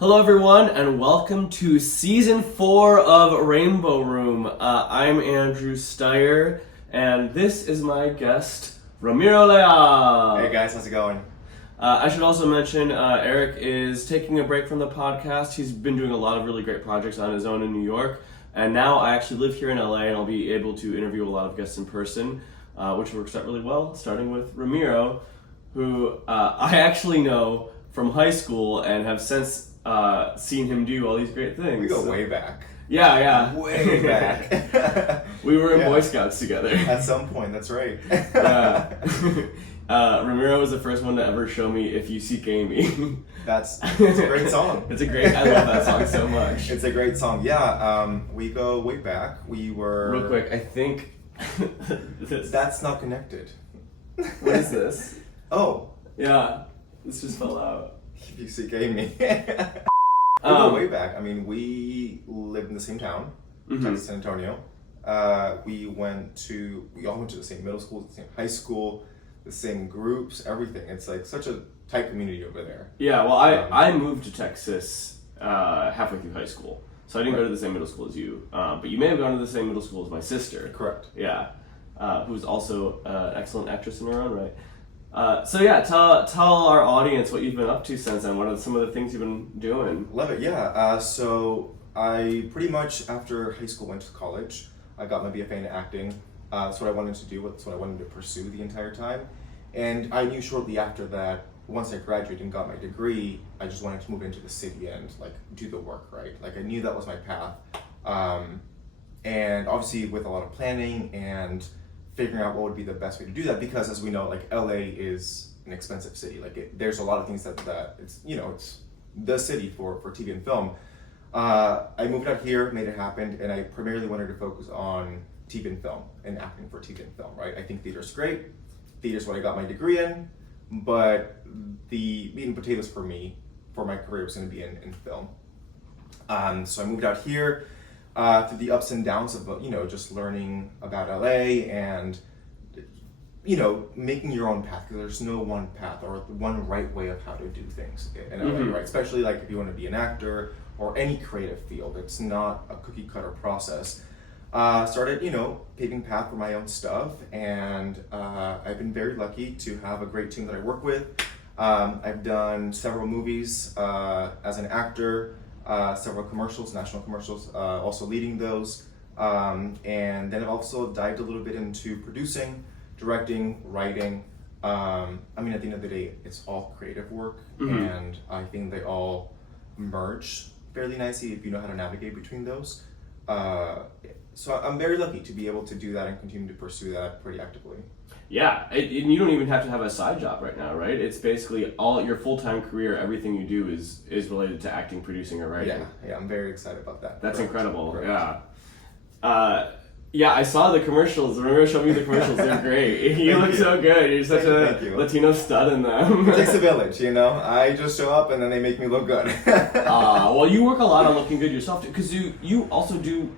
Hello everyone and welcome to season 4 of Rainbow Room. I'm Andrew Steyer and this is my guest, Ramiro Leal. Hey guys, how's it going? I should also mention Eric is taking a break from the podcast. He's been doing a lot of really great projects on his own in New York, and now I actually live here in LA and I'll be able to interview a lot of guests in person, which works out really well, starting with Ramiro, who I actually know from high school and have since seen him do all these great things. We go way back. Yeah. Way back. We were in Boy Scouts together. At some point, that's right. Yeah. Ramiro was the first one to ever show me If You Seek Amy. It's a great song. I love that song so much. It's a great song. Yeah, we go way back. We were... Real quick, I think... That's not connected. What is this? Oh. Yeah, this just fell out. If You Seek Amy. We go way back. I mean, we lived in the same town, San Antonio. We all went to the same middle school, the same high school, the same groups, everything. It's like such a tight community over there. Yeah, well, I moved to Texas halfway through high school, so I didn't go to the same middle school as you. But you may have gone to the same middle school as my sister. Correct. Yeah, who's also an excellent actress in her own right. So yeah, tell our audience what you've been up to since then. What are some of the things you've been doing? Love it, yeah. So I pretty much, after high school, went to college. I got my BFA in acting. That's what I wanted to do. That's what I wanted to pursue the entire time. And I knew shortly after that, once I graduated and got my degree, I just wanted to move into the city and like do the work, right? Like I knew that was my path. And obviously with a lot of planning and figuring out what would be the best way to do that, because as we know, like LA is an expensive city. Like there's a lot of things that it's, it's the city for TV and film. I moved out here, made it happen, and I primarily wanted to focus on TV and film and acting for TV and film, right? I think theater's great. Theater's what I got my degree in, but the meat and potatoes for me, for my career, was going to be in film. So I moved out here through the ups and downs of, just learning about LA and, making your own path, because there's no one path or one right way of how to do things in LA, right? Especially like if you want to be an actor or any creative field, it's not a cookie cutter process. Started, paving path for my own stuff, and I've been very lucky to have a great team that I work with. I've done several movies as an actor, several commercials, national commercials, also leading those. And then I've also dived a little bit into producing, directing, writing. At the end of the day, it's all creative work, and I think they all merge fairly nicely if you know how to navigate between those. So I'm very lucky to be able to do that and continue to pursue that pretty actively. Yeah, and you don't even have to have a side job right now, right? It's basically all your full-time career, everything you do is related to acting, producing, or writing. Yeah, I'm very excited about that. That's incredible. Correct. Yeah. I saw the commercials. Remember, show me the commercials. They're great. You look so good. You're such a Latino stud in them. It takes a village, I just show up and then they make me look good. Well, you work a lot on looking good yourself, because you also do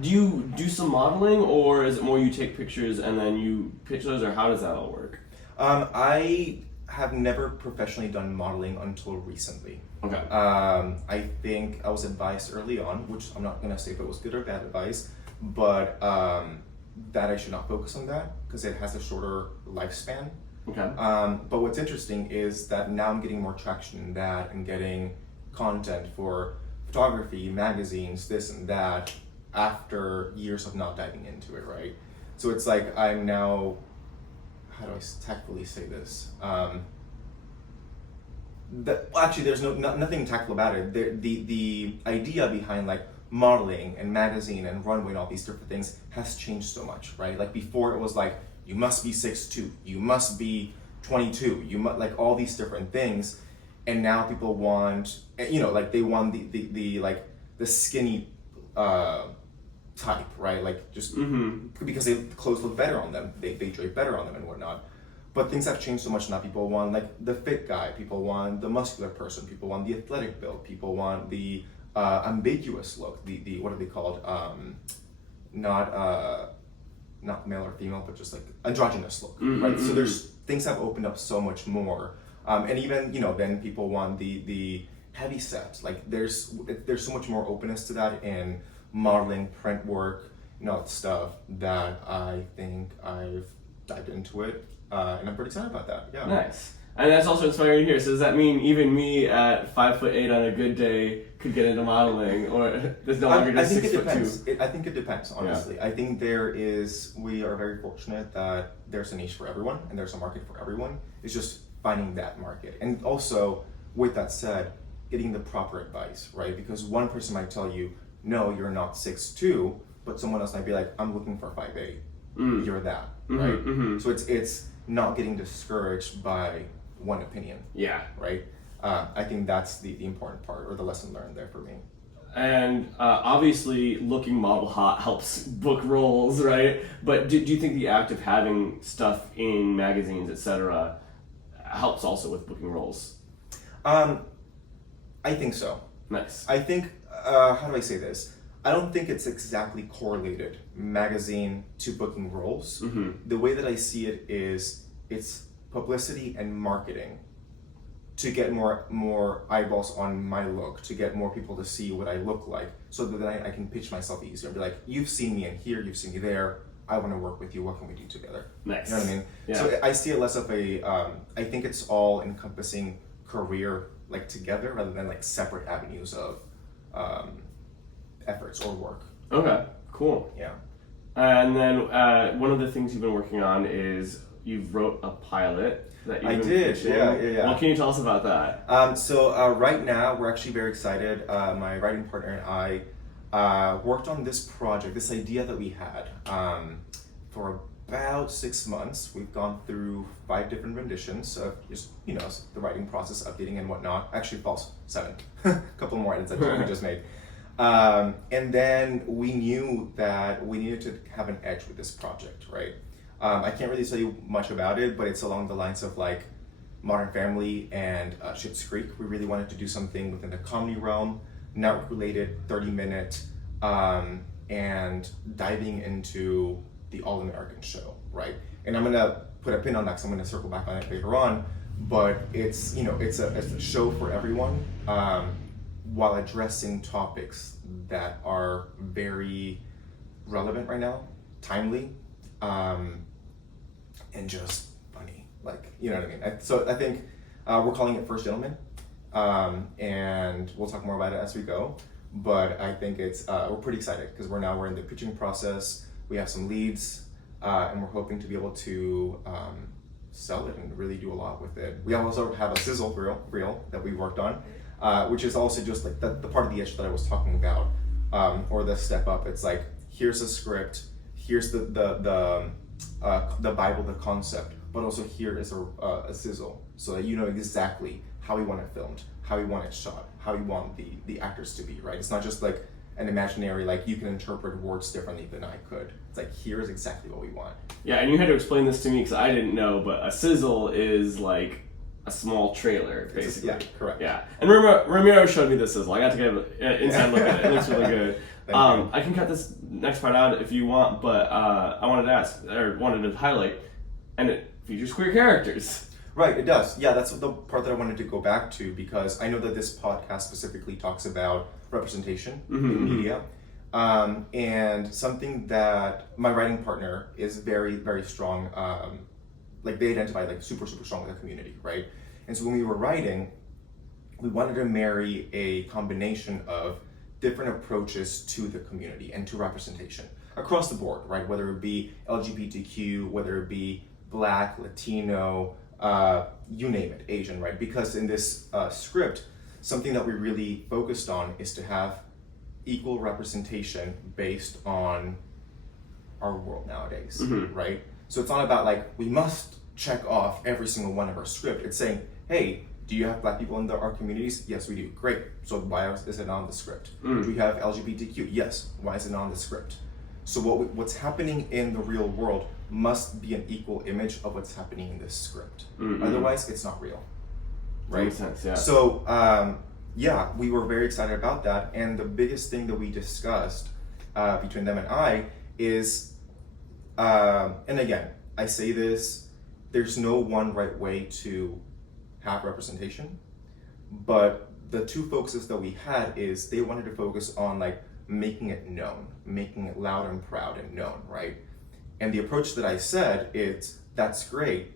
you do some modeling, or is it more you take pictures and then you pitch those, or how does that all work? I have never professionally done modeling until recently. Okay. I think I was advised early on, which I'm not going to say if it was good or bad advice, but that I should not focus on that because it has a shorter lifespan. Okay. But what's interesting is that now I'm getting more traction in that and getting content for photography, magazines, this and that, after years of not diving into it, right? So it's like I'm now, how do I tactfully say this? Actually, there's nothing tactful about it. The idea behind like modeling and magazine and runway and all these different things has changed so much, right? Like before it was like, you must be 6'2", you must be 22, like all these different things. And now people want, like they want the skinny type, right? Like just because the clothes look better on them, they drape better on them and whatnot. But things have changed so much now. People want like the fit guy, people want the muscular person, people want the athletic build, people want the ambiguous look, the what are they called? Not male or female, but just like androgynous look, right? So things have opened up so much more. And even, then people want the heavy set. Like there's so much more openness to that in modeling, print work, stuff that I think I've dived into it, and I'm pretty excited about that. Yeah. Nice. And that's also inspiring to hear. So does that mean even me at 5'8" on a good day could get into modeling, or there's no longer just 6'2"? I think it depends, honestly. Yeah. I think we are very fortunate that there's a niche for everyone and there's a market for everyone. It's just finding that market. And also, with that said, getting the proper advice, right? Because one person might tell you, no, you're not 6'2", but someone else might be like, I'm looking for 5'8". You're that, right? Mm-hmm. So it's not getting discouraged by one opinion. Yeah. Right? I think that's the important part, or the lesson learned there for me. And obviously looking model hot helps book roles, right? But do you think the act of having stuff in magazines, etc., helps also with booking roles? I think so. Nice. I think, how do I say this? I don't think it's exactly correlated, magazine to booking roles. Mm-hmm. The way that I see it is, it's publicity and marketing to get more eyeballs on my look, to get more people to see what I look like, so that then I can pitch myself easier and be like, you've seen me in here, you've seen me there, I want to work with you, what can we do together? Nice. You know what I mean? Yeah. So I see it less of I think it's all encompassing career, like together, rather than like separate avenues of efforts or work. Okay, cool. Yeah. And then one of the things you've been working on is you've wrote a pilot that you've been pitching. Yeah. What can you tell us about that? So right now we're actually very excited. My writing partner and I worked on this project, this idea that we had for about 6 months. We've gone through 5 different renditions of just, the writing process, updating and whatnot. Actually, false, 7. A couple more edits that we just made. And then we knew that we needed to have an edge with this project, right? I can't really tell you much about it, but it's along the lines of like Modern Family and Schitt's Creek. We really wanted to do something within the comedy realm, not related, 30-minute, and diving into the All-American show, right? And I'm gonna put a pin on that because I'm gonna circle back on it later on. But it's it's a show for everyone, while addressing topics that are very relevant right now, timely, and just funny, like, you know what I mean? So I think we're calling it First Gentleman, and we'll talk more about it as we go. But I think it's we're pretty excited because we're in the pitching process. We have some leads, and we're hoping to be able to sell it and really do a lot with it. We also have a sizzle reel that we worked on, which is also just like the part of the edge that I was talking about, or the step up. It's like, here's a script, here's the Bible, the concept, but also here is a sizzle, so that you know exactly how we want it filmed, how we want it shot, how we want the actors to be, right? It's not just like an imaginary, like you can interpret words differently than I could. It's like, here's exactly what we want. Yeah, and you had to explain this to me because I didn't know, but a sizzle is like a small trailer, basically. Yeah, correct. Yeah, and Ramiro showed me the sizzle. I got to get an inside look at it. It looks really good. I can cut this next part out if you want, but I wanted to highlight, and it features queer characters. Right, it does. Yeah, that's the part that I wanted to go back to, because I know that this podcast specifically talks about representation in media. And something that my writing partner is very, very strong, like they identify like super, super strong with the community, right? And so when we were writing, we wanted to marry a combination of different approaches to the community and to representation across the board, right? Whether it be LGBTQ, whether it be Black, Latino, you name it, Asian, right? Because in this script, something that we really focused on is to have equal representation based on our world nowadays, right? So it's not about like, we must check off every single one of our script. It's saying, hey, do you have Black people in our communities? Yes, we do. Great. So why is it on the script? Do we have LGBTQ? Yes. Why is it on the script? So what's happening in the real world must be an equal image of what's happening in this script. Otherwise, it's not real, right? Makes sense, yeah. So yeah, we were very excited about that. And the biggest thing that we discussed between them and I is, and again, I say this, there's no one right way to have representation, but the two focuses that we had is they wanted to focus on like making it known, making it loud and proud and known, right? And the approach that I said is, that's great,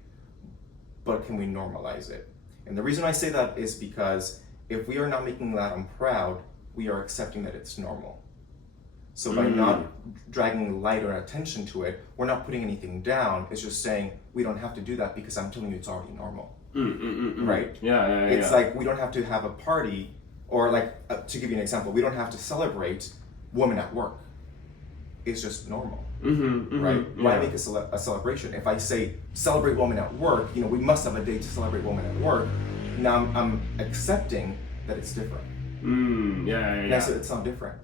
but can we normalize it? And the reason I say that is because if we are not making loud and proud, we are accepting that it's normal. So by not dragging light or attention to it, we're not putting anything down. It's just saying we don't have to do that because I'm telling you it's already normal, right? Yeah. It's like we don't have to have a party, or like to give you an example, we don't have to celebrate women at work. It's just normal, right? Why make a celebration? If I say celebrate women at work, we must have a day to celebrate women at work. Now I'm accepting that it's different. And I said it's not different.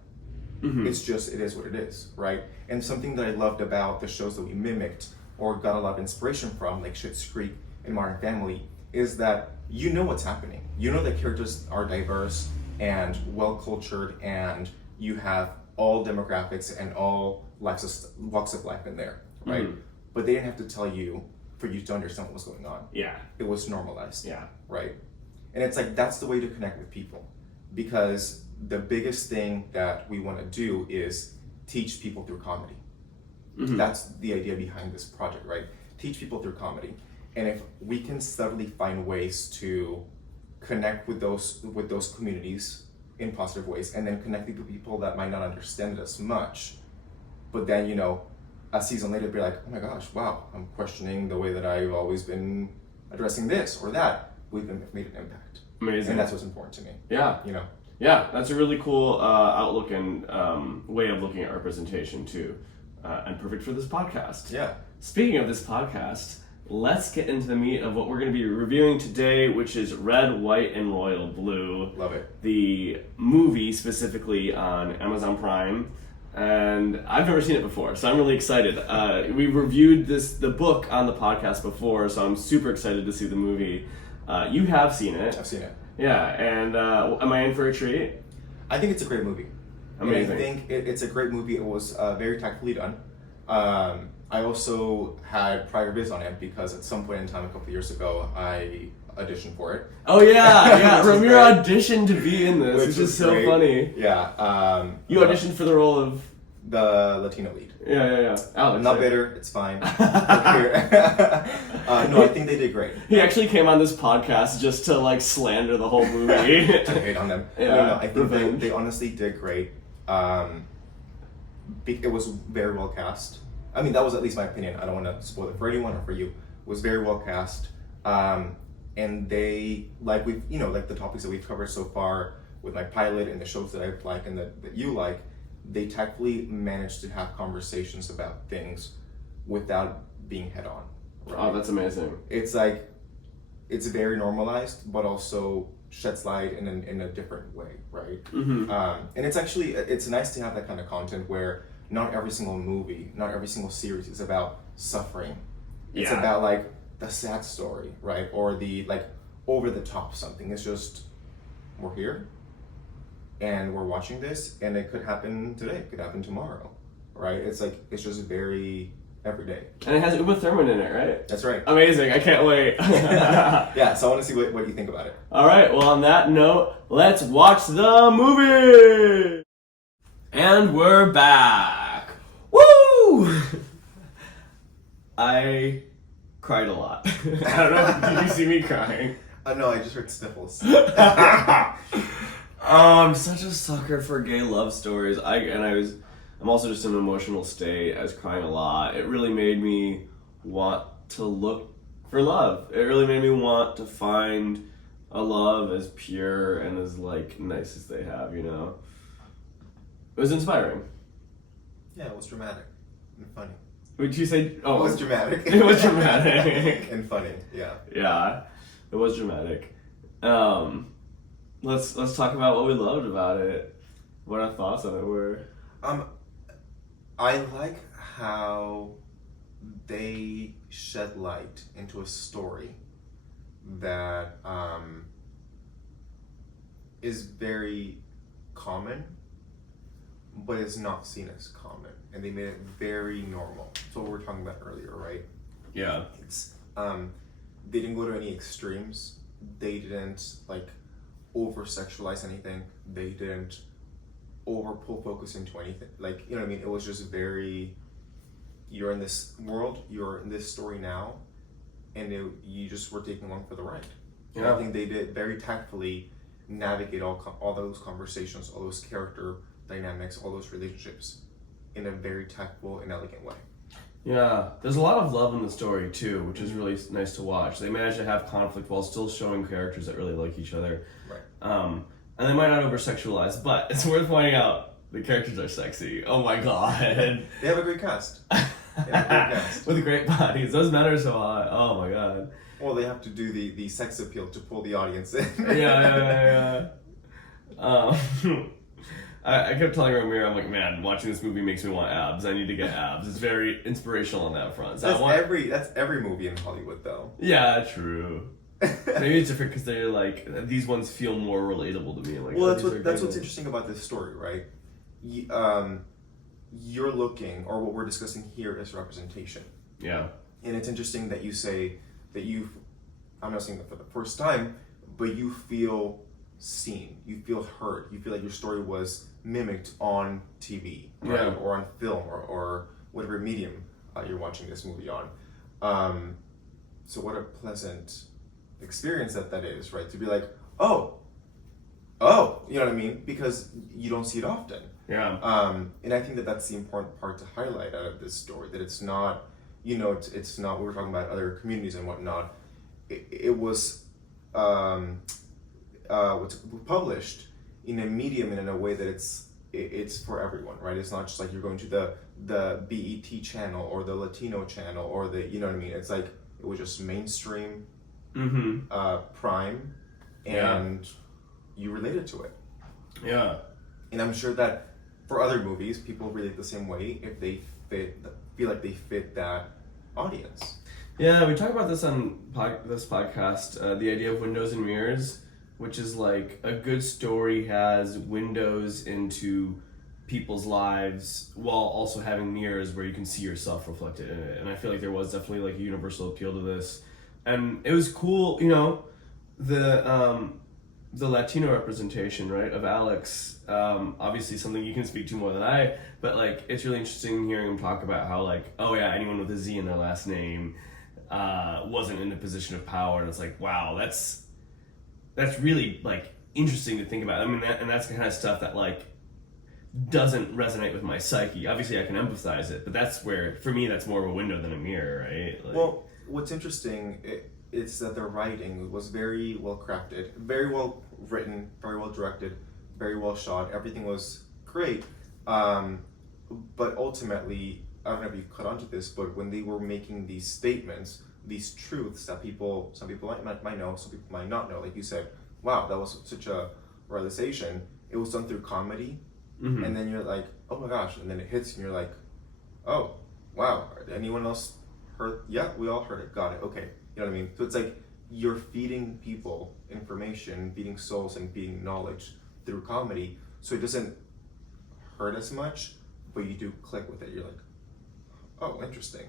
It's just, it is what it is, right? And something that I loved about the shows that we mimicked or got a lot of inspiration from, like Schitt's Creek and Modern Family, is that you know what's happening. You know that characters are diverse and well-cultured, and you have all demographics and all walks of life in there, right? But they didn't have to tell you for you to understand what was going on. Yeah. It was normalized. Yeah. Right? And it's like, that's the way to connect with people. Because the biggest thing that we want to do is teach people through comedy. That's the idea behind this project, right? Teach people through comedy. And if we can subtly find ways to connect with those communities in positive ways, and then connect with people that might not understand it as much, but then, a season later be like, oh my gosh, wow, I'm questioning the way that I've always been addressing this or that. We've made an impact. Amazing. And that's what's important to me. Yeah. Yeah, that's a really cool outlook and way of looking at representation too, and perfect for this podcast. Yeah. Speaking of this podcast, let's get into the meat of what we're going to be reviewing today, which is Red, White, and Royal Blue. Love it. The movie specifically on Amazon Prime. And I've never seen it before, so I'm really excited. We reviewed the book on the podcast before, so I'm super excited to see the movie. You have seen it. I've seen it. Yeah, and am I in for a treat? I think it's a great movie. Amazing. And I think it's a great movie. It was very tactfully done. I also had prior viz on it because at some point in time, a couple years ago, I auditioned for it. Oh yeah. Ramiro auditioned to be in this, which is so great. Funny. Yeah. You auditioned for the role of the Latino lead. Yeah. Alex. I'm not bitter. It's fine. No, I think they did great. He actually came on this podcast just to slander the whole movie. To hate on them. Yeah, No, I think they honestly did great. It was very well cast. I mean, that was at least my opinion. I don't want to spoil it for anyone or for you. It was very well cast. And they, like the topics that we've covered so far with my pilot and the shows that I like and that you like, they tactfully managed to have conversations about things without being head on. Right? Oh, that's amazing. It's it's very normalized, but also sheds light in a different way, right? And it's nice to have that kind of content where not every single movie, not every single series is about suffering. It's about the sad story, right? Or the over the top something. It's just, we're here and we're watching this, and it could happen today, it could happen tomorrow, right? It's just very everyday. And it has Uma Thurman in it, right? That's right. Amazing, I can't wait. Yeah, so I want to see what you think about it. All right, well, on that note, let's watch the movie! And we're back. Woo! I cried a lot. I don't know, did you see me crying? No, I just heard sniffles. I'm such a sucker for gay love stories. I'm also just in an emotional state. I was crying a lot. It really made me want to look for love. It really made me want to find a love as pure and as nice as they have, It was inspiring. Yeah, it was dramatic and funny. Would you say? Oh, it was dramatic. It was dramatic and funny. Yeah. Yeah, it was dramatic. Let's talk about what we loved about it. What our thoughts on it were. I like how they shed light into a story that is very common, but is not seen as common, and they made it very normal. That's what we were talking about earlier, right? Yeah. It's they didn't go to any extremes. They didn't over sexualize anything. They didn't over pull focus into anything. Like, you know what I mean? It was just very, you're in this world, you're in this story now, and you just were taking along for the ride. And I think they did very tactfully navigate all those conversations, all those character dynamics, all those relationships in a very tactful and elegant way. Yeah, there's a lot of love in the story too, which is really nice to watch. They managed to have conflict while still showing characters that really like each other. Right. And they might not over-sexualize, but it's worth pointing out the characters are sexy. Oh my god. They have a great cast. With great bodies. Those men are so hot. Oh my god. Well, they have to do the sex appeal to pull the audience in. yeah. I kept telling Ramiro, I'm like, man, watching this movie makes me want abs. I need to get abs. It's very inspirational on that front. So that's every movie in Hollywood, though. Yeah, true. Maybe it's different because they're like, these ones feel more relatable to me. Like, well, that's what's interesting about this story, right? You're looking, or what we're discussing here is representation. Yeah. And it's interesting that you say that I'm not saying that for the first time, but you feel seen, you feel heard, you feel like your story was mimicked on TV, right? Yeah. Or on film, or whatever medium you're watching this movie on. So what a pleasant experience that is, right? To be like, oh, you know what I mean? Because you don't see it often. Yeah. And I think that that's the important part to highlight out of this story, that it's not, it's not, we were talking about other communities and whatnot. It was what's published in a medium and in a way that it's for everyone, right? It's not just like you're going to the BET channel or the Latino channel or the, you know what I mean? It's like, it was just mainstream, prime, and you related to it. Yeah. And I'm sure that for other movies, people relate the same way if they feel like they fit that audience. Yeah, we talk about this on this podcast, the idea of windows and mirrors, which is like a good story has windows into people's lives while also having mirrors where you can see yourself reflected in it. And I feel like there was definitely like a universal appeal to this. And it was cool, the Latino representation, right, of Alex, obviously something you can speak to more than I, but like it's really interesting hearing him talk about how like, oh yeah, anyone with a Z in their last name wasn't in a position of power, and it's like, wow, that's really like interesting to think about. I mean, and that's the kind of stuff that like doesn't resonate with my psyche. Obviously, I can empathize it, but that's where, for me, that's more of a window than a mirror, right? Like, well, what's interesting is that the writing was very well crafted, very well written, very well directed, very well shot. Everything was great, but ultimately, I don't know if you caught on to this, but when they were making these statements, these truths that some people might know, some people might not know, like you said, wow, that was such a realization. It was done through comedy, and then you're like, oh my gosh, and then it hits, and you're like, oh, wow, anyone else heard? Yeah, we all heard it, got it, okay. You know what I mean? So it's like you're feeding people information, feeding souls, and feeding knowledge through comedy, so it doesn't hurt as much, but you do click with it. You're like, oh, interesting.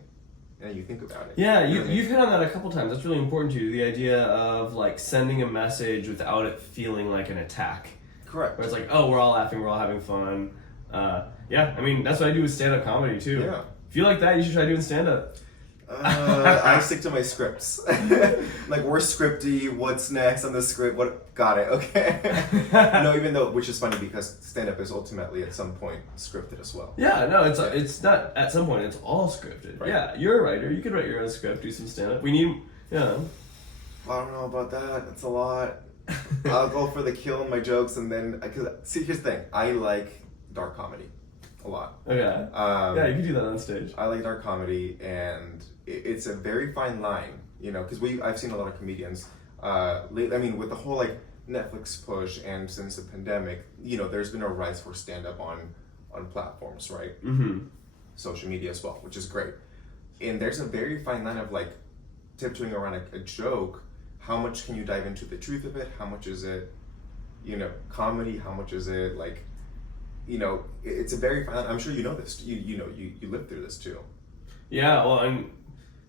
And you think about it. Yeah, you've hit on that a couple times. That's really important to you. The idea of like sending a message without it feeling like an attack. Correct. Where it's like, oh, we're all laughing, we're all having fun. Yeah, I mean, that's what I do with stand-up comedy too. Yeah. If you like that, you should try doing stand-up. I stick to my scripts. Like, we're scripty, what's next on the script, what, got it, okay. No, even though, which is funny because stand-up is ultimately at some point scripted as well. Yeah, no, it's not at some point, it's all scripted. Right. Yeah, you're a writer, you could write your own script, do some stand-up. We need, yeah. I don't know about that, it's a lot. I'll go for the kill in my jokes, and then, see, here's the thing, I like dark comedy a lot. Okay. Yeah, you can do that on stage. I like dark comedy, and it's a very fine line, because I've seen a lot of comedians, with the whole like Netflix push, and since the pandemic, there's been a rise for stand-up on platforms, right? Social media as well, which is great. And there's a very fine line of like tiptoeing around a joke. How much can you dive into the truth of it? How much is it, comedy? How much is it like, it's a very fine line. I'm sure you know this. You lived through this too. Yeah, well, and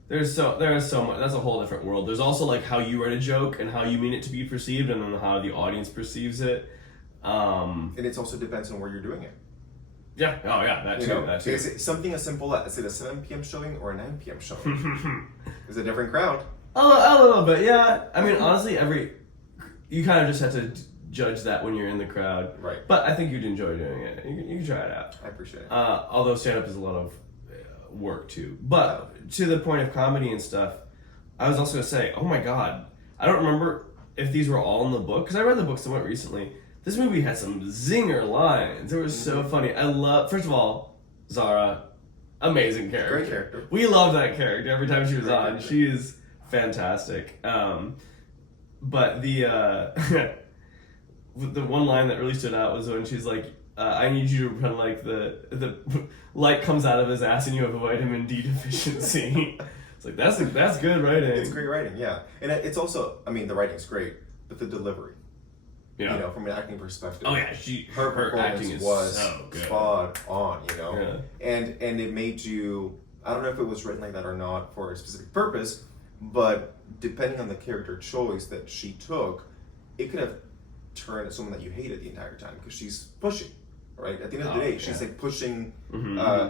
there is so much. That's a whole different world. There's also like how you write a joke and how you mean it to be perceived, and then how the audience perceives it. And it also depends on where you're doing it. Yeah. Oh yeah. That too. That too. Is it something as simple as, is it a 7 p.m. showing or a 9 p.m. showing? Is it a different crowd? A little bit. Yeah. I mean, honestly, you kind of just have to judge that when you're in the crowd. Right. But I think you'd enjoy doing it. You can try it out. I appreciate it. Although stand-up is a lot of work too. But to the point of comedy and stuff, I was also going to say, oh my god, I don't remember if these were all in the book, because I read the book somewhat recently. This movie had some zinger lines. It was so funny. First of all, Zara, amazing character. Great character. We loved that character every time she was on. Character. She is fantastic. But the the one line that really stood out was when she's like, I need you to pretend like the light comes out of his ass and you have a vitamin D deficiency. It's like, that's good writing. It's great writing, yeah. And it's also, I mean, the writing's great, but the delivery, Yeah. you know, from an acting perspective. Oh yeah, her performance acting is was so good. spot on, you know. Yeah. And it made you, I don't know if it was written like that or not for a specific purpose, but depending on the character choice that she took, it could have turned someone that you hated the entire time, because she's pushing, right? At the end of the day, she's like pushing,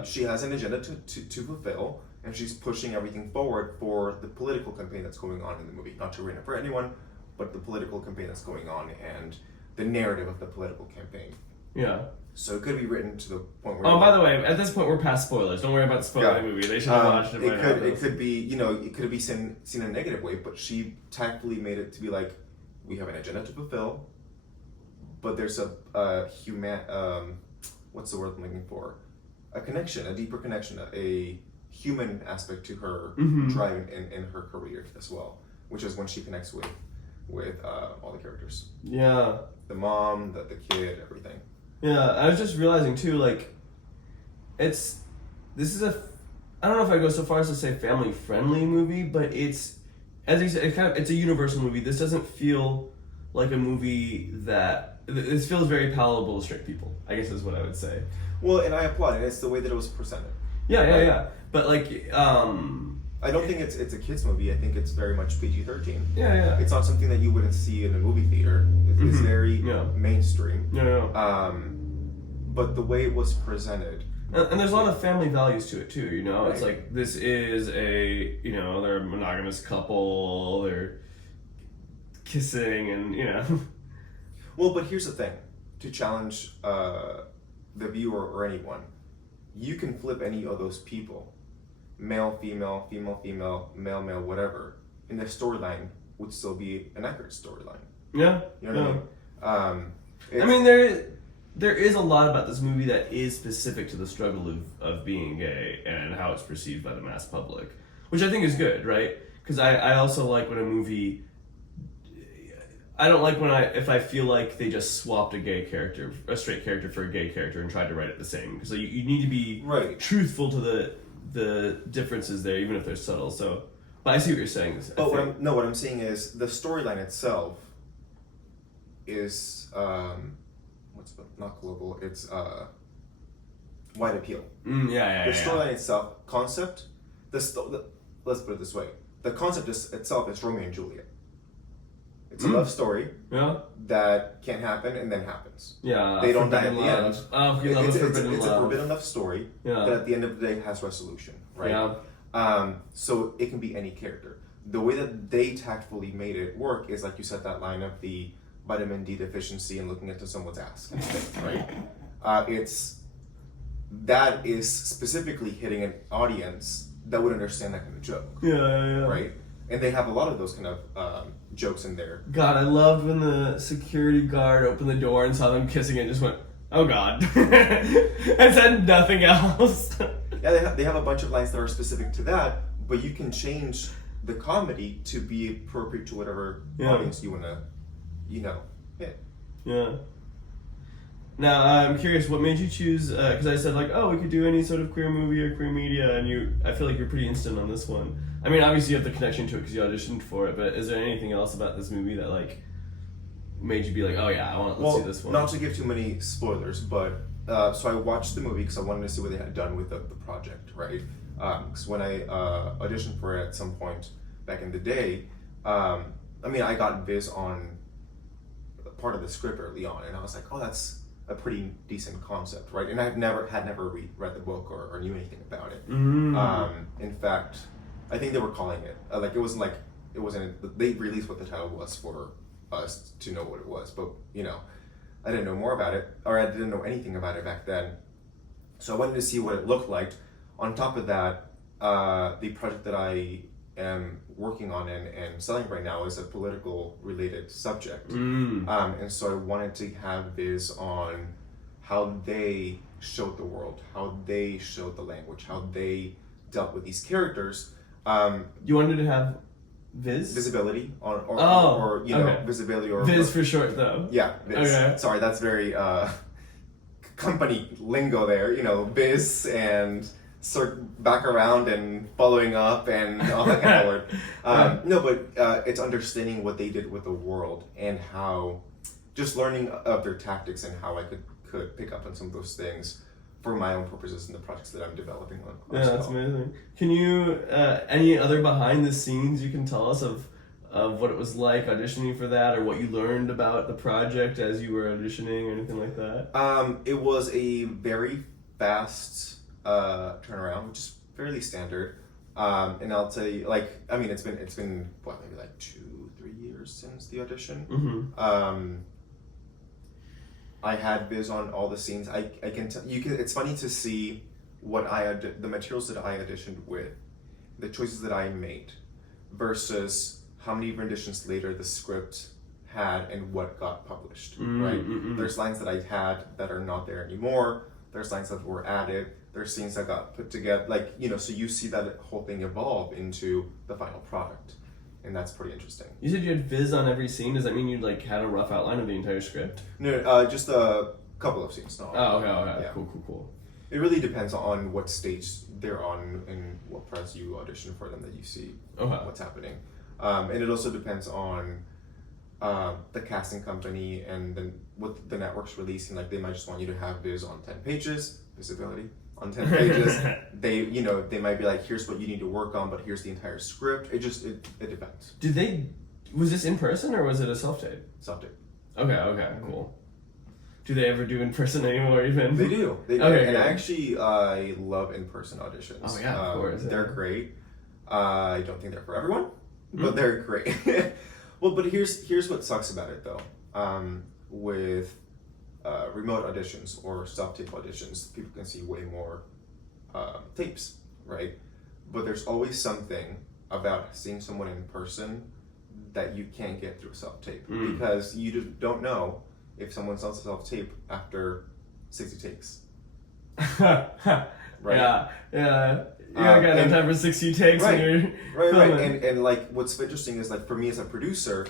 she has an agenda to fulfill, and she's pushing everything forward for the political campaign that's going on in the movie. Not to ruin it for anyone, but the political campaign that's going on and the narrative of the political campaign. Yeah. So it could be written to the point where. Oh, by the way, at this point we're past spoilers. Don't worry about the spoiling movie. They should have watched it by now. It could be, you know, it could be seen in a negative way, but she tactfully made it to be like, we have an agenda to fulfill, but there's a human, what's the word I'm looking for? A connection, a deeper connection, a human aspect to her drive in her career as well, which is when she connects with all the characters. Yeah. The mom, the kid, everything. Yeah, I was just realizing too, like, I don't know if I go so far as to say family friendly movie, but it's, as you said, it's a universal movie. This doesn't feel like a movie this feels very palatable to straight people, I guess is what I would say. Well, and I applaud it. It's the way that it was presented. Yeah. But like, I don't think it's a kids movie. I think it's very much PG-13. Yeah. It's not something that you wouldn't see in a movie theater. It's very mainstream. Yeah. But the way it was presented. And there's a lot of family values to it too, you know? Right. It's like, this is they're a monogamous couple, they're kissing and, you know. Well, but here's the thing. To challenge the viewer or anyone, you can flip any of those people. Male, female, female, female, male, male, whatever. And the storyline would still be an accurate storyline. Yeah. You know what I mean? I mean, there is a lot about this movie that is specific to the struggle of being gay and how it's perceived by the mass public, which I think is good, right? Because I also like when a movie, I don't like if I feel like they just swapped a straight character for a gay character and tried to write it the same. Because you need to be truthful to the differences there, even if they're subtle. So, but I see what you're saying. What I'm saying is the storyline itself is not global. It's wide appeal. The storyline itself, concept. Let's put it this way: the concept itself is Romeo and Juliet. It's a love story that can't happen and then happens. Yeah, they don't die at the end. It's a forbidden love story that at the end of the day has resolution, right? Yeah. So it can be any character. The way that they tactfully made it work is like you said, that line of the vitamin D deficiency and looking into someone's ass, right? That is specifically hitting an audience that would understand that kind of joke. Yeah. Right? And they have a lot of those kind of jokes in there. God, I loved when the security guard opened the door and saw them kissing and just went, oh God. And said nothing else. Yeah, they have a bunch of lines that are specific to that, but you can change the comedy to be appropriate to whatever audience you want to, hit. Yeah. Now, I'm curious, what made you choose, because I said, like, oh, we could do any sort of queer movie or queer media, and I feel like you're pretty instant on this one. I mean, obviously you have the connection to it because you auditioned for it, but is there anything else about this movie that, like, made you be like, oh yeah, let's see this one? Not to give too many spoilers, but, so I watched the movie because I wanted to see what they had done with the project, right? Because when I auditioned for it at some point back in the day, I mean, I got Viz on part of the script early on, and I was like, oh, that's a pretty decent concept, right? And I had never read the book or knew anything about it. In fact, I think they were calling it like it wasn't. They released what the title was for us to know what it was, but I didn't know more about it, or I didn't know anything about it back then. So I wanted to see what it looked like. On top of that, the project that I am working on and selling right now is a political related subject. And so I wanted to have Viz on how they showed the world, how they showed the language, how they dealt with these characters. You wanted to have Viz? Visibility or okay. visibility or Viz for short though. Yeah, Viz. Okay. Sorry, that's very company lingo there, Viz and back around and following up and all that kind of word. No, but it's understanding what they did with the world and how, just learning of their tactics and how I could pick up on some of those things for my own purposes in the projects that I'm developing on. Yeah, that's amazing. Can you, any other behind the scenes you can tell us of what it was like auditioning for that, or what you learned about the project as you were auditioning, or anything like that? It was a very fast turnaround, which is fairly standard. And I'll tell you, it's been what, maybe 2-3 years since the audition. I had Viz on all the scenes. I can tell you. It's funny to see the materials that I auditioned with, the choices that I made, versus how many renditions later the script had and what got published. Right? There's lines that I had that are not there anymore. There's lines that were added. There's scenes that got put together. So you see that whole thing evolve into the final product, and that's pretty interesting. You said you had Viz on every scene. Does that mean you had a rough outline of the entire script? No, just a couple of scenes. No. Oh, okay. Yeah. Cool. It really depends on what stage they're on and what press you audition for them that you see what's happening. And it also depends on the casting company and then what the network's releasing. They might just want you to have Viz on 10 pages, visibility on 10 pages. They might be like, here's what you need to work on, but here's the entire script. It depends. Was this in person or was it a self-tape? Self-tape. Okay, cool. Do they ever do in person anymore even? They do. Okay, and actually, I love in-person auditions. Oh yeah, of course. They're great. I don't think they're for everyone, but they're great. Well, but here's what sucks about it though. With remote auditions or self-tape auditions, people can see way more tapes, right? But there's always something about seeing someone in person that you can't get through a self-tape because you don't know if someone sells a self-tape after 60 takes. Right? Yeah. You don't got no time for 60 takes when you're filming. And what's interesting is for me as a producer,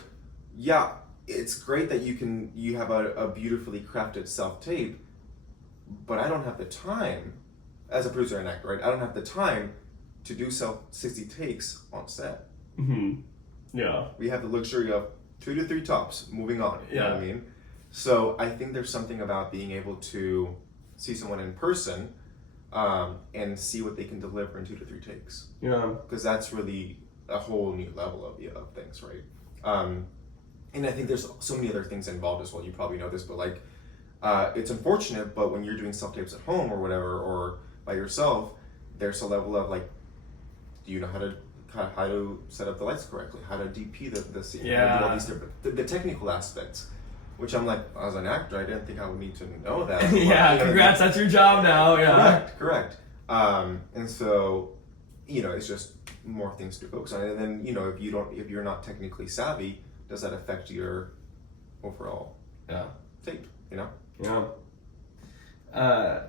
it's great that you have a beautifully crafted self-tape, but I don't have the time as a producer and actor, right? I don't have the time to do 60 takes on set. Yeah. We have the luxury of 2 to 3 tops, moving on. You know what I mean? So I think there's something about being able to see someone in person and see what they can deliver in 2 to 3 takes. Yeah. Because that's really a whole new level of things, right? And I think there's so many other things involved as well. You probably know this, but it's unfortunate, but when you're doing self-tapes at home or whatever, or by yourself, there's a level of do you know how to set up the lights correctly, how to DP the scene, how to do all these different, the technical aspects. Which I'm as an actor, I didn't think I would need to know that. Congrats, that's your job now. Yeah. Correct. And so, it's just more things to focus on. And then, if you're not technically savvy, does that affect your overall tape? Yeah. I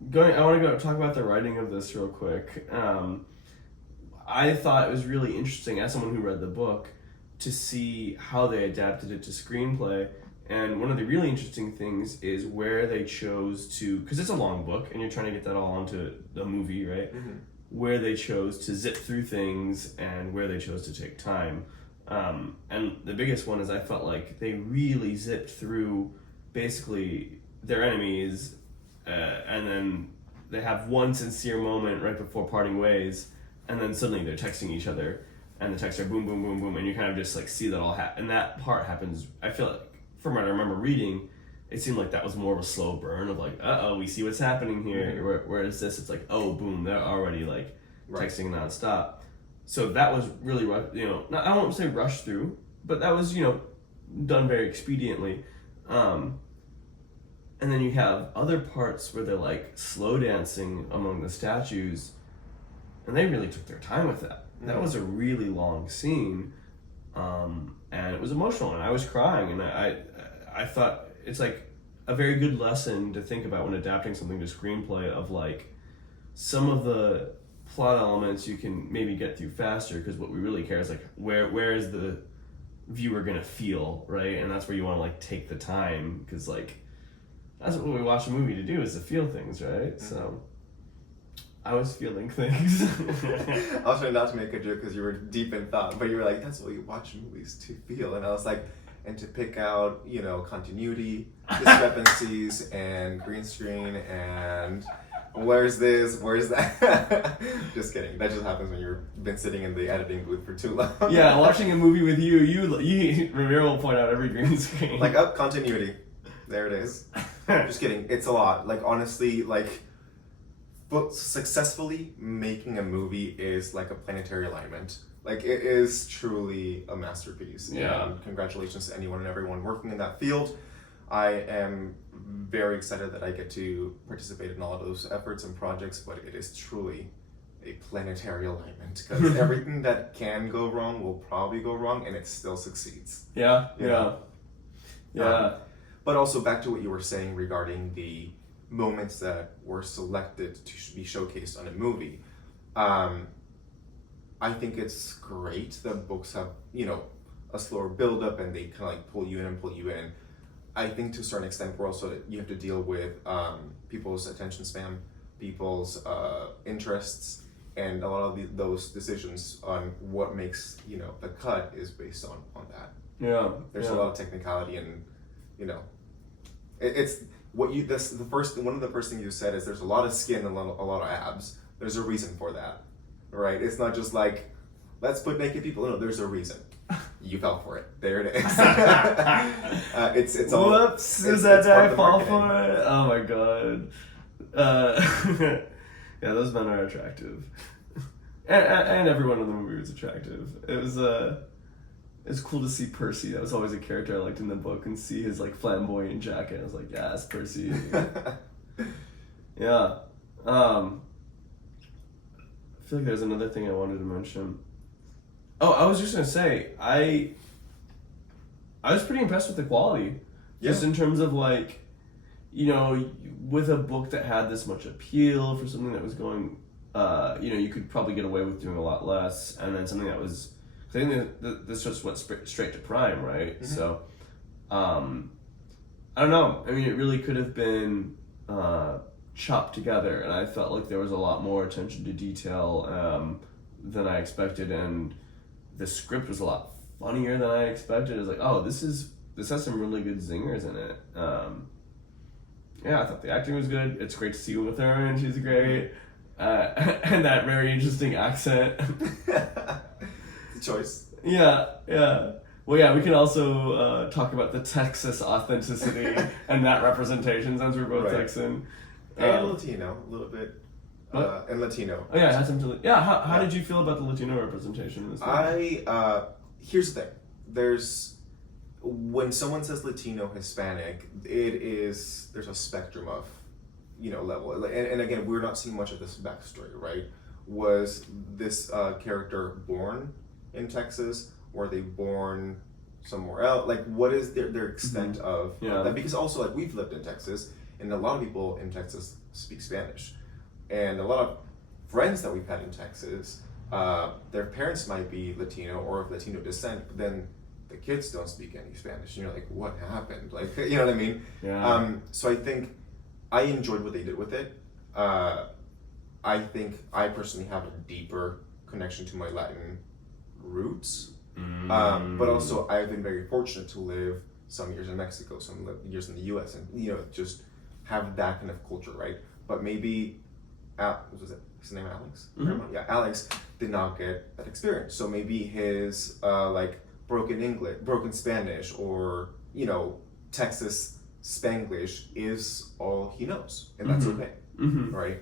want to go talk about the writing of this real quick. I thought it was really interesting as someone who read the book to see how they adapted it to screenplay. And one of the really interesting things is where they chose to, because it's a long book and you're trying to get that all onto the movie, right? Where they chose to zip through things and where they chose to take time. And the biggest one is I felt like they really zipped through basically their enemies and then they have one sincere moment right before parting ways, and then suddenly they're texting each other, and the texts are boom, boom, boom, boom, and you kind of just like see that all happen. And that part happens. I feel like from what I remember reading, it seemed like that was more of a slow burn of like, we see what's happening here. Whereas this, it's like, oh, boom, they're already like texting nonstop. So that was really, I won't say rushed through, but that was, done very expediently. And then you have other parts where they're like slow dancing among the statues, and they really took their time with that. That was a really long scene, and it was emotional, and I was crying, and I thought it's like a very good lesson to think about when adapting something to screenplay of like some of the plot elements you can maybe get through faster, because what we really care is like where is the viewer gonna feel, right? And that's where you want to like take the time, because like that's what we watch a movie to do, is to feel things, right? So I was feeling things. I was trying not to make a joke because you were deep in thought, but you were like, that's what you watch movies to feel. And I was like, and to pick out, continuity, discrepancies, and green screen, and where's this, where's that? Just kidding. That just happens when you've been sitting in the editing booth for too long. Yeah, watching a movie with you Ramiro will point out every green screen. Like, continuity. There it is. Just kidding. It's a lot. Like, honestly, but successfully making a movie is like a planetary alignment. Like, it is truly a masterpiece. Yeah. And congratulations to anyone and everyone working in that field. I am very excited that I get to participate in all of those efforts and projects, but it is truly a planetary alignment, because everything that can go wrong will probably go wrong, and it still succeeds. Yeah. But also back to what you were saying regarding the moments that were selected to be showcased on a movie. I think it's great that books have, a slower build up and they kind of like pull you in. I think to a certain extent you have to deal with people's attention span, people's interests, and a lot of those decisions on what makes, the cut is based on that. Yeah. There's a lot of technicality, and it's what you one of the first things you said is there's a lot of skin and a lot of abs. There's a reason for that, right? It's not just like, let's put naked people. No, there's a reason. You fell for it. There it is. It's all. Whoops! Is that I fall for it? Oh my god. Yeah, those men are attractive, and everyone in the movie was attractive. It's cool to see Percy. That was always a character I liked in the book, and see his like flamboyant jacket. I was like, yes, Percy. Yeah. I feel like there's another thing I wanted to mention. Oh, I was just gonna say, I was pretty impressed with the quality. Just in terms of like, with a book that had this much appeal for something that was going, you could probably get away with doing a lot less, and then something that was, I think this just went straight to Prime, right? Mm-hmm. So, I don't know. I mean, it really could have been chopped together, and I felt like there was a lot more attention to detail than I expected, and the script was a lot funnier than I expected. It was like, oh, this has some really good zingers in it. I thought the acting was good. It's great to see Uma Thurman. She's great. And that very interesting accent. Choice. Yeah. Well, yeah, we can also talk about the Texas authenticity and that representation, since we're both Texan. And Latino, a little bit. And Latino. Oh, yeah, it has some to... Yeah, how did you feel about the Latino representation in this movie? Here's the thing. When someone says Latino, Hispanic, there's a spectrum of, level. And again, we're not seeing much of this backstory, right? Was this character born in Texas? Were they born somewhere else? Like, what is their extent of that? Because also, like, we've lived in Texas, and a lot of people in Texas speak Spanish. And a lot of friends that we've had in Texas, their parents might be Latino or of Latino descent, but then the kids don't speak any Spanish. And you're like, what happened? Like, you know what I mean? Yeah. So I think I enjoyed what they did with it. I think I personally have a deeper connection to my Latin roots. But also I've been very fortunate to live some years in Mexico, some years in the US, and just have that kind of culture, right? But maybe was it his name Alex? Mm-hmm. Yeah, Alex did not get that experience. So maybe his like broken English, broken Spanish, or Texas Spanglish is all he knows, and that's okay, right?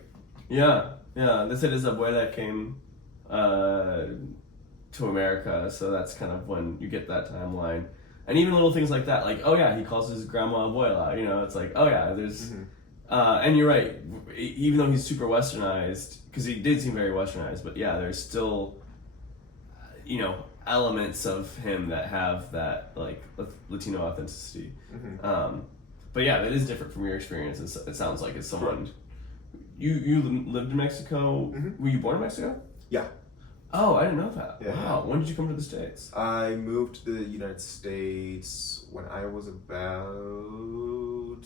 Yeah. They said his abuela came to America, so that's kind of when you get that timeline. And even little things like that, like, oh yeah, he calls his grandma abuela, it's like, oh yeah, there's... and you're right, even though he's super westernized, because he did seem very westernized, but yeah, there's still, elements of him that have that, like, Latino authenticity. But yeah, that is different from your experience. It sounds like it's someone... You lived in Mexico. Were you born in Mexico? Yeah. Oh, I didn't know that. Yeah. Wow. When did you come to the States? I moved to the United States when I was about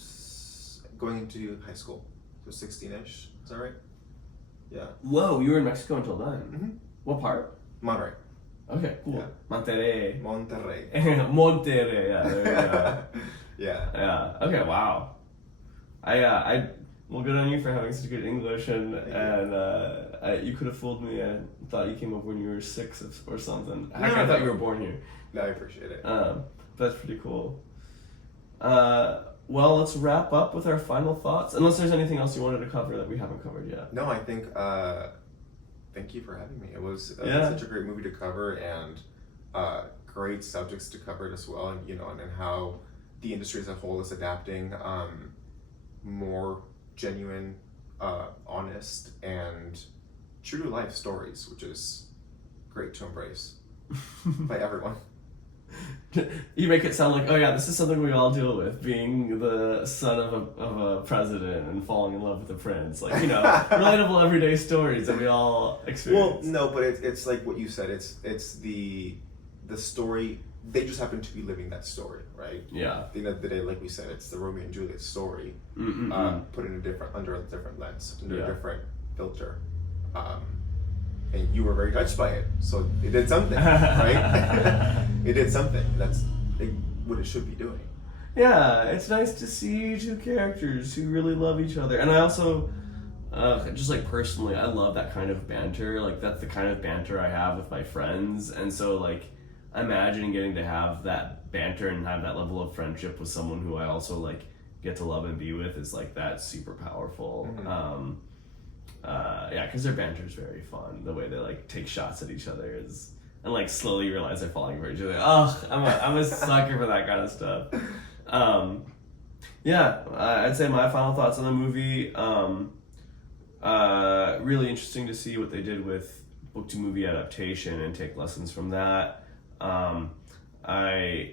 going into high school. So 16-ish. Is that right? Yeah. Whoa, you were in Mexico until then? What part? Monterrey. Okay, cool. Yeah. Monterrey. Monterrey. Yeah, there you go. Yeah. Okay, wow. Well, good on you for having such good English, and you could have fooled me. I thought you came up when you were 6 or something. I thought you were born here. No, I appreciate it. That's pretty cool. Well, let's wrap up with our final thoughts. Unless there's anything else you wanted to cover that we haven't covered yet. No, I think. Thank you for having me. It was such a great movie to cover, and great subjects to cover it as well, and how the industry as a whole is adapting more genuine, honest, and true to life stories, which is great to embrace by everyone. You make it sound like, oh yeah, this is something we all deal with, being the son of a president and falling in love with a prince. Like, relatable everyday stories that we all experience. Well, no, but it's like what you said. It's the story. They just happen to be living that story, right? Yeah. At the end of the day, like we said, it's the Romeo and Juliet story, put in under a different lens, under a different filter, and you were very touched by it, so it did something, right? It did something. That's what it should be doing. Yeah, it's nice to see two characters who really love each other, and I also, just like personally, I love that kind of banter. Like that's the kind of banter I have with my friends, and so like. Imagining getting to have that banter and have that level of friendship with someone who I also like get to love and be with is like that's super powerful. Because their banter is very fun. The way they like take shots at each other is, and like slowly realize they're falling for each other. Oh, I'm a sucker for that kind of stuff. I'd say my final thoughts on the movie. Really interesting to see what they did with book to movie adaptation and take lessons from that. I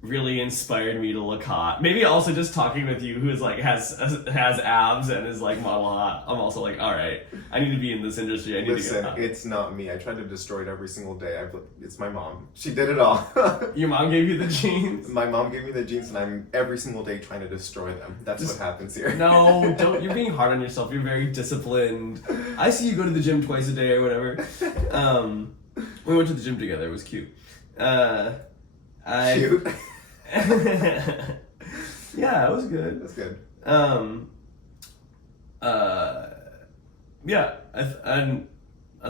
really inspired me to look hot. Maybe also just talking with you, who is like has abs and is like model hot. I'm also like, all right, I need to be in this industry. I need to get hot. It's not me. I try to destroy it every single day. It's my mom. She did it all. Your mom gave you the genes. My mom gave me the genes, and I'm every single day trying to destroy them. That's what happens here. No, don't. You're being hard on yourself. You're very disciplined. I see you go to the gym twice a day or whatever. We went to the gym together. It was cute. Cute? Yeah, it was good. That's good. I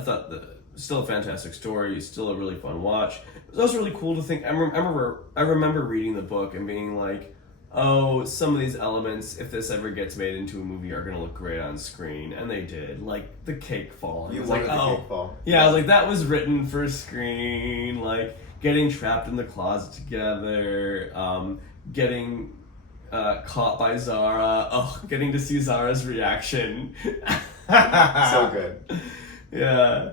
thought still a fantastic story, still a really fun watch. It was also really cool to think. I remember reading the book and being like, oh, some of these elements, if this ever gets made into a movie, are gonna look great on screen, and they did. Like the cake fall. You like, the cake fall. Yeah, I was like, that was written for screen. Like getting trapped in the closet together, getting caught by Zara. Oh, getting to see Zara's reaction. So good. Yeah,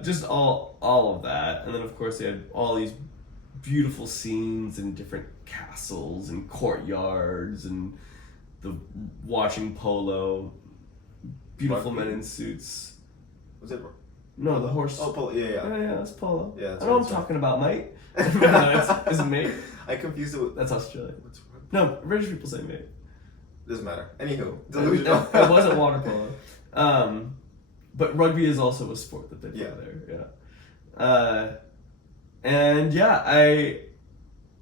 just all of that, and then of course they had all these beautiful scenes in different castles and courtyards and the watching polo, beautiful men in suits. Was it? No, the horse. Oh, polo. Yeah. Yeah, that's polo. Yeah, that's I know what I'm talking about, mate. No, it's mate. I confused it with... That's Australia. No, British people say mate. Doesn't matter. Anywho, delusional. It wasn't water polo. But rugby is also a sport that they play there. Yeah. And yeah, I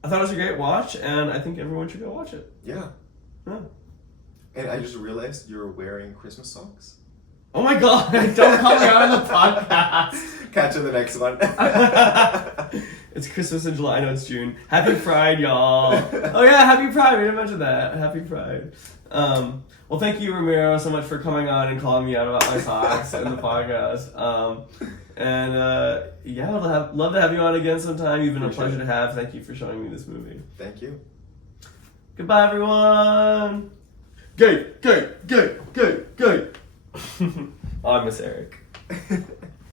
thought it was a great watch, and I think everyone should go watch it. Yeah. And I just realized you're wearing Christmas socks. Oh my god, don't call me out on the podcast. Catch you in the next one. It's Christmas in July. I know it's June. Happy Pride, y'all. Oh yeah, Happy Pride. We didn't mention that. Happy Pride. Well, thank you, Ramiro, so much for coming on and calling me out about my socks in the podcast. Yeah, I'd love to have you on again sometime. You've been a pleasure to have. Thank you for showing me this movie. Thank you. Goodbye, everyone. Gay. Oh, I miss Eric.